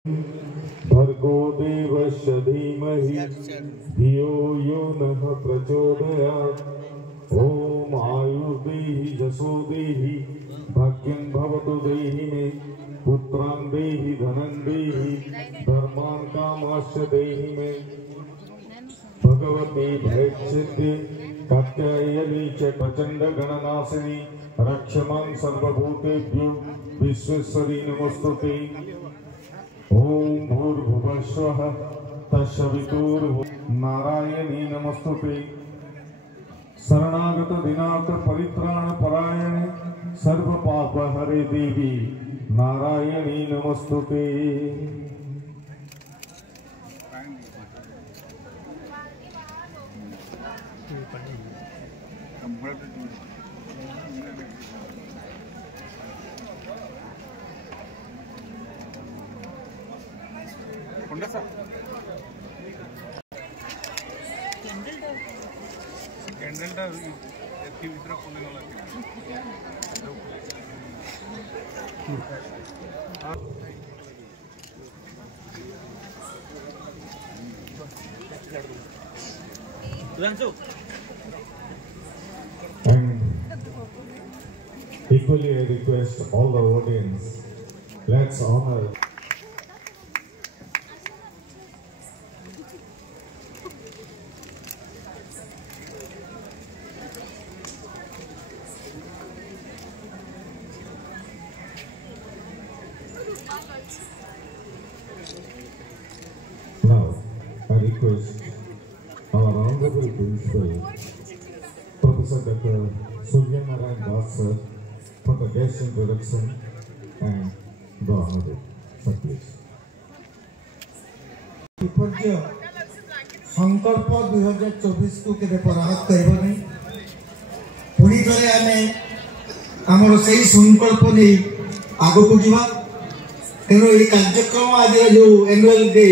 भर्गो देवस्य धीमहि धियो यो नः प्रचोदयात्। ॐ आयुर्देहि यशो देहि भाग्यं भवतु देहि मे पुत्रान् देहि धनं देहि धर्मान् कामाश्च देहि मे। भगवती भैक्षित्ये कात्यायनी च प्रचंड गणनाशिनी रक्षमां सर्वभूतेभ्यो विश्वेश्वरी नमोस्तुते। ओम भूर्भुवः स्वः तत्सवितुर्वरेण्यं नारायणी नमोस्तुते। शरणागत दिनाथ परित्राण परायणे सर्व पाप हरे देवी नारायणी नमोस्तुते। And equally I request all the audience, let's honor now. I request our honorable principal, Professor Dr. Surya Narayan Das sir, for the guest introduction and the honor. Sir, please. संकल्प 2024 को केबे पराहत करबो नहीं पुनी थरे आमे हमर सही संकल्प नै आगो को जीवा तेनो ए कार्यक्रम आज जो एनुअल डे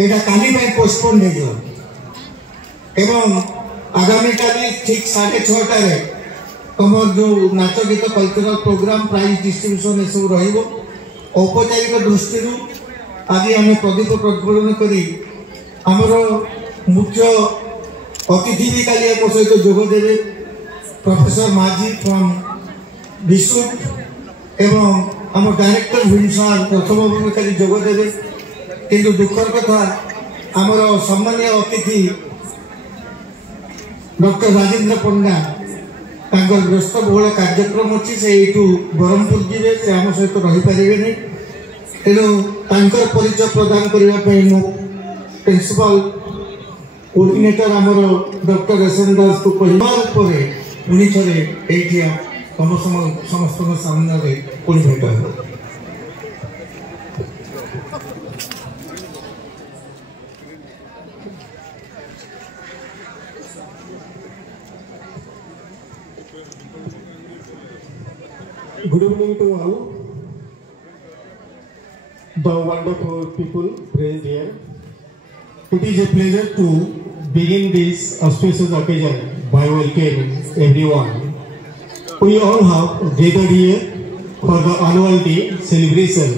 एटा काली में पोस्टपोन नै जो एवं आगामी काली ठीक 6:30 रे तमर जो नाच गीत कल्चरल प्रोग्राम प्राइज डिस्ट्रीब्यूशन ए सब रहिबो। औपचारिक दृष्टि आज आम प्रदीप प्रज्वलन करी आमर मुख्य अतिथि भी काली आम सहित जोगदेवे प्रोफेसर माझी फ्रॉम विशुद्ध एवं आम डायरेक्टर भिनसार प्रथम भूमि काली जोगदेवे किंतु दुखर कथा आमर सम्मानीय अतिथि डॉक्टर राजेंद्र पंडा व्यस्त बहुल कार्यक्रम अच्छी से ब्रह्मपुर जीवे से आम सहित रही पारे नहीं तेणु परिचय प्रदान करने मो प्रिंसिपल कोऑर्डिनेटर आमर डॉक्टर एसएन दास को कहवारे पुणी थे समस्त सामने पुणी भेट हो। Good evening to all the wonderful people present here. It is a pleasure to begin this auspicious occasion by welcoming everyone. We all have gathered here for the annual day celebration,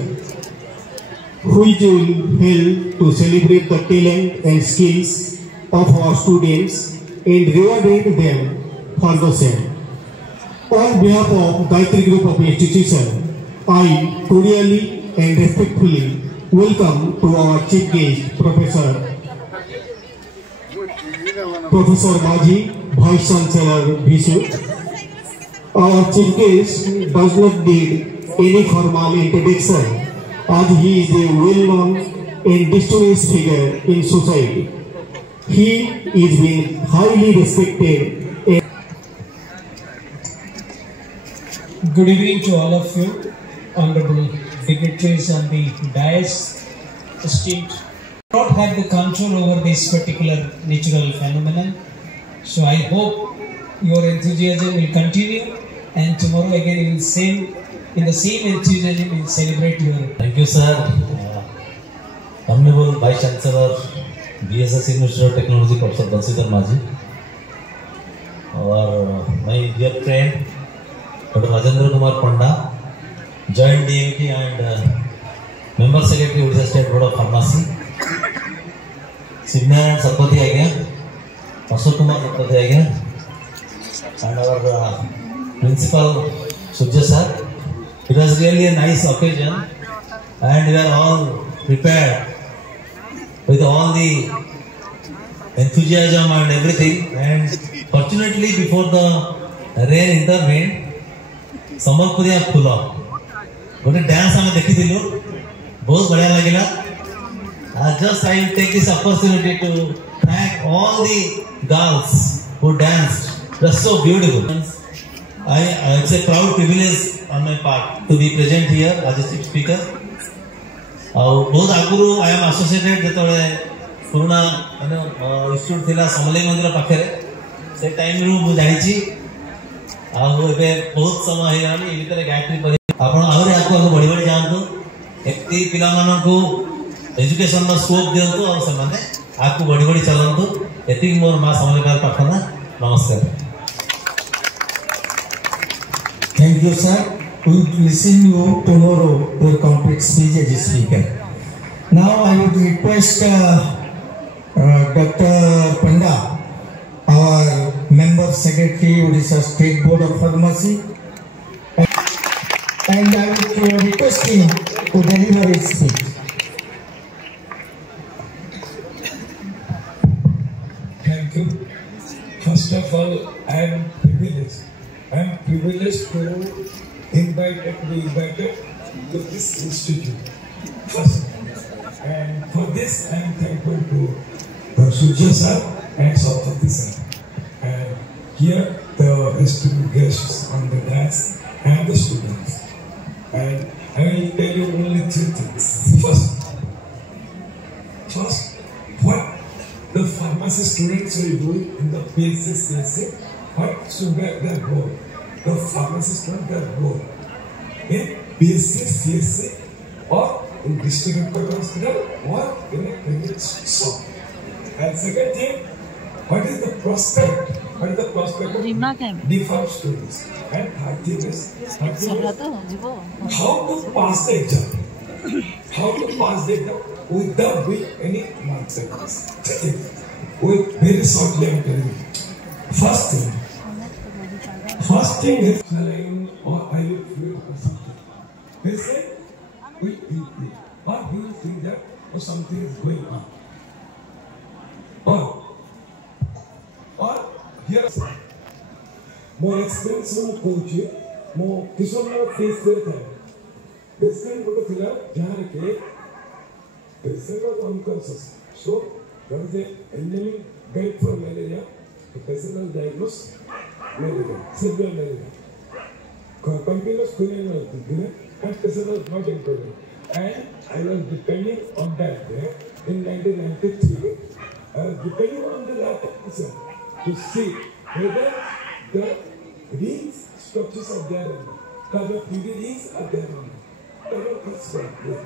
which will help to celebrate the talent and skills of our students and reward them for the same. On behalf of Gayatri Group of Institutions, I cordially and respectfully welcome to our chief guest, Professor Maji, Vice Chancellor Vishu. Our chief guest does not need any formal introduction, as he is a well-known and distinguished figure in society. He is being highly respected. Good evening to all of you, honorable dignitaries on the dais, esteemed. Not had the control over this particular natural phenomenon, so I hope your enthusiasm will continue, and tomorrow again you will in the same enthusiasm will celebrate your. Thank you, sir. Honorable Vice Chancellor, BSS University of Technology, Professor Bansidhar Maji, or my dear friend Dr. Rajendra Kumar Panda, Joint DMT and Member Secretary Odisha State Board of Pharmacy, Sivnarayan Satpathy Agya, Ashok Kumar Satpathy Agya, and our Principal Surya Sir. It was really a nice occasion, and we are all prepared with all the enthusiasm and everything. And fortunately, before the rain intervened, Sambalpuriya Phula गोटे dance आम देखी बहुत बढ़िया लगे. Just I will take this opportunity to thank all the girls who danced. That's so beautiful. It's a proud privilege on my part to be present here as a chief speaker. बहुत आगुरी I am associated जो पुराना institute थिला समलेई मंदिर पाखे से time रु मु जानिछि बहुत समय है ये गायत्री आपण आहरी आगु आगु बढ़ी बढ़ी जातु एति पिला मानन को एजुकेशन नो स्कोप दियंतु और समाने आगु बढ़ी बढ़ी चलंतु एति मोर मां समलेकर प्रार्थना. नमस्कार. Thank you, sir. We will listen you tomorrow your complete speech as a speaker. Now I would request Dr. Panda, our member secretary Odisha State Board of Pharmacy, and I would request him to deliver his speech. Thank you. First of all, I am privileged. I am privileged to be invited to this institute. First, and for this I am thankful to Surya sir and Satpathy sir. And here the esteemed guests on the dance and the students. And I will tell you only three things. First, what the pharmacy students will do in the PSC, what should be their role? The pharmacy students their role in PSC, CSC, or in district hospital, or in a private shop. And second thing, what is the prospect? What is the prospect of DPharm students? And third thing is how to pass the exam. How to pass the exam without doing any malpractice. With very shortly I am telling you. First thing is saline or IV fluid or something. They say with BP, or you will think that something is going on. Or here more experience mo coach mo kisomar face there tha. Patient ko thila jahan ke patient was unconscious. So there is an endemic bed for malaria. The patient was diagnosed malaria, severe malaria. Continuous clinical treatment and patient was not improving. And I was depending on that day in 1993. I was depending on the lab technician to see whether the rings structures are there or not. The PD rings are there or not. The is there.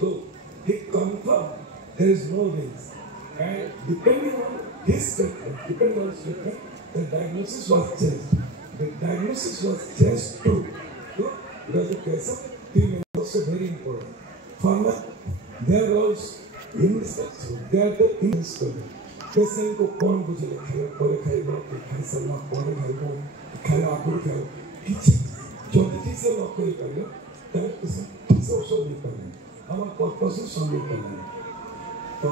So he confirmed there is no rings. And depending on his treatment, the diagnosis was changed. The diagnosis was changed too. Because the patient is also very important. Farmer, their roles indispensable. They are the indispensable. Patient को कौन बुझे खाया परे खाइबो खाई सरला परे खाइबो खाया आगुर खाइबो किछि जल्दी ठीक से न करि पाइलो तार पेशेंट ठीक से औषध नहीं पाइले हमर पर्पस सॉल्व करना. तो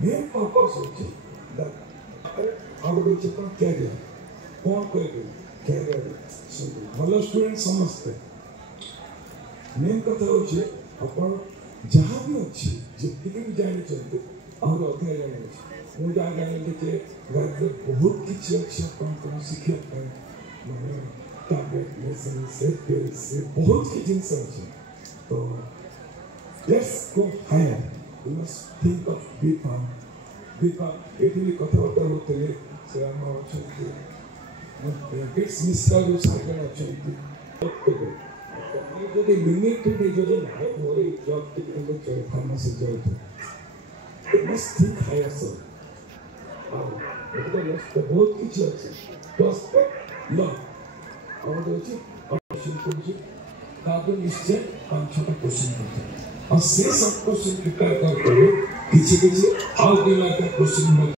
मेन पर्पस होछि दैट आगुर चेकअप क्या गया कौन करेगा क्या गया भलो स्टूडेंट समझते मेन कथा होछि अपन जहाँ भी अच्छी जितनी भी जानी चाहिए और अध्ययन जानी चाहिए मुझे आगे जाने के लिए बहुत किसी अच्छी अपन सीखे हैं मैंने टैबलेट मेडिसिन से बहुत की जिन समझे तो let's go higher. We must think of DPharm. ये कथा होता होते हैं से हम अच्छे किस मिस्टर जो साइकिल अच्छे the limited education or a job to the pharmacy job. It must think higher, sir. The both teachers, prospect, law. Our question, carbon is check, and question. और से सब क्वेश्चन प्रिपेयर कर किसी out question